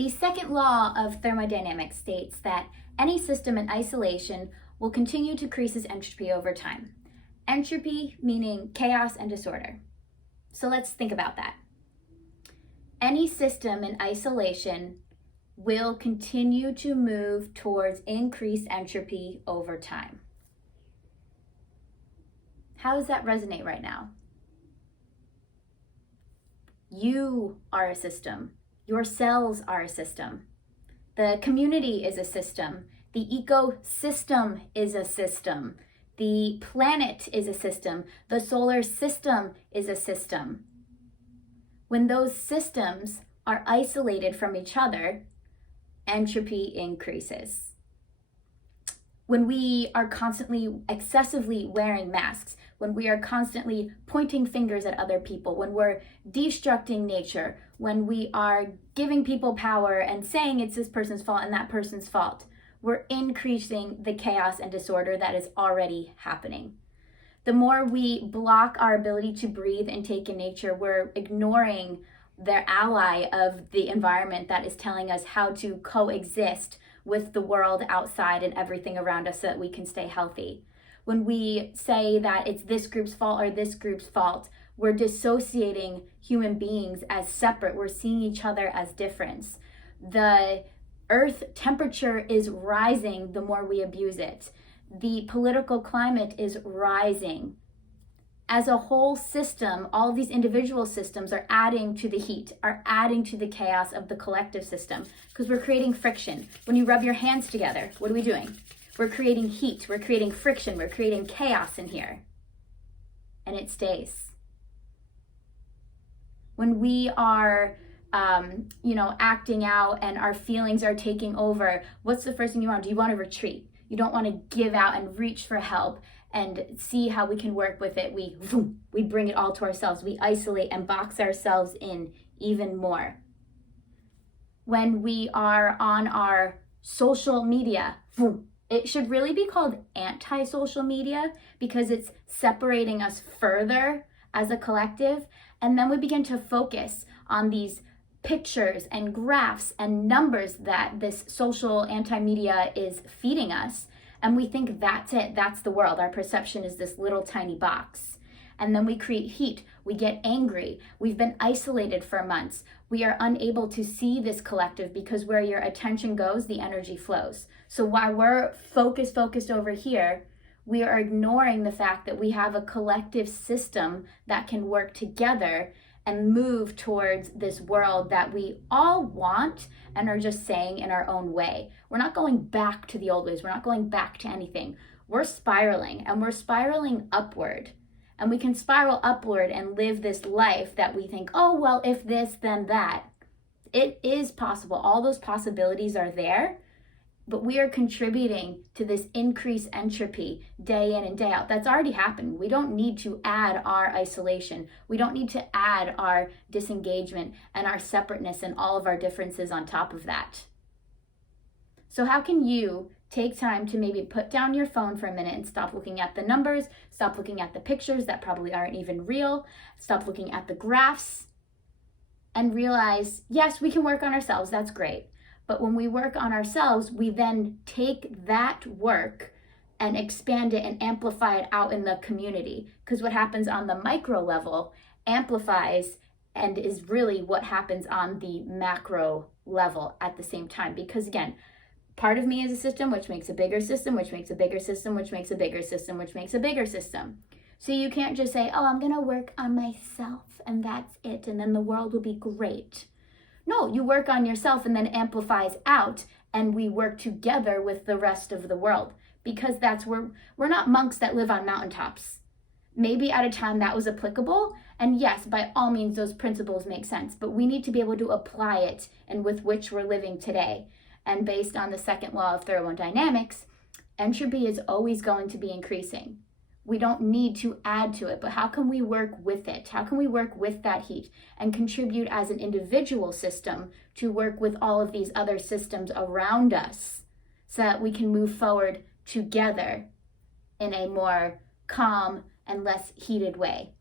The second law of thermodynamics states that any system in isolation will continue to increase its entropy over time. Entropy meaning chaos and disorder. So let's think about that. Any system in isolation will continue to move towards increased entropy over time. How does that resonate right now? You are a system. Your cells are a system. The community is a system. The ecosystem is a system. The planet is a system. The solar system is a system. When those systems are isolated from each other, entropy increases. When we are constantly excessively wearing masks, when we are constantly pointing fingers at other people, when we're destructing nature, when we are giving people power and saying it's this person's fault and that person's fault, we're increasing the chaos and disorder that is already happening. The more we block our ability to breathe and take in nature, we're ignoring their ally of the environment that is telling us how to coexist with the world outside and everything around us so that we can stay healthy. When we say that it's this group's fault or this group's fault, we're dissociating human beings as separate. We're seeing each other as different. The earth temperature is rising the more we abuse it. The political climate is rising. As a whole system, all of these individual systems are adding to the heat, are adding to the chaos of the collective system, because we're creating friction. When you rub your hands together, what are we doing? We're creating heat, we're creating friction, we're creating chaos in here. And it stays. When we are acting out and our feelings are taking over, what's the first thing you want? Do you want to retreat? You don't want to give out and reach for help and see how we can work with it. We bring it all to ourselves. We isolate and box ourselves in even more. When we are on our social media, it should really be called anti-social media because it's separating us further as a collective. And then we begin to focus on these pictures and graphs and numbers that this social anti-media is feeding us. And we think that's it, that's the world. Our perception is this little tiny box. And then we create heat, we get angry. We've been isolated for months. We are unable to see this collective because where your attention goes, the energy flows. So while we're focused over here, we are ignoring the fact that we have a collective system that can work together and move towards this world that we all want and are just saying in our own way. We're not going back to the old ways. We're not going back to anything. We're spiraling, and we're spiraling upward. And we can spiral upward and live this life that we think, oh, well, if this, then that. It is possible. All those possibilities are there. But we are contributing to this increased entropy day in and day out. That's already happened. We don't need to add our isolation. We don't need to add our disengagement and our separateness and all of our differences on top of that. So how can you take time to maybe put down your phone for a minute and stop looking at the numbers, stop looking at the pictures that probably aren't even real, stop looking at the graphs, and realize, yes, we can work on ourselves. That's great. But when we work on ourselves, we then take that work and expand it and amplify it out in the community. Because what happens on the micro level amplifies and is really what happens on the macro level at the same time. Because again, part of me is a system, which makes a bigger system, which makes a bigger system, which makes a bigger system, which makes a bigger system. So you can't just say, oh, I'm going to work on myself and that's it. And then the world will be great. No, you work on yourself and then amplifies out, and we work together with the rest of the world, because that's where we're not monks that live on mountaintops. Maybe at a time that was applicable, and yes, by all means, those principles make sense, but we need to be able to apply it and with which we're living today. And based on the second law of thermodynamics, entropy is always going to be increasing. We don't need to add to it, but how can we work with it? How can we work with that heat and contribute as an individual system to work with all of these other systems around us so that we can move forward together in a more calm and less heated way?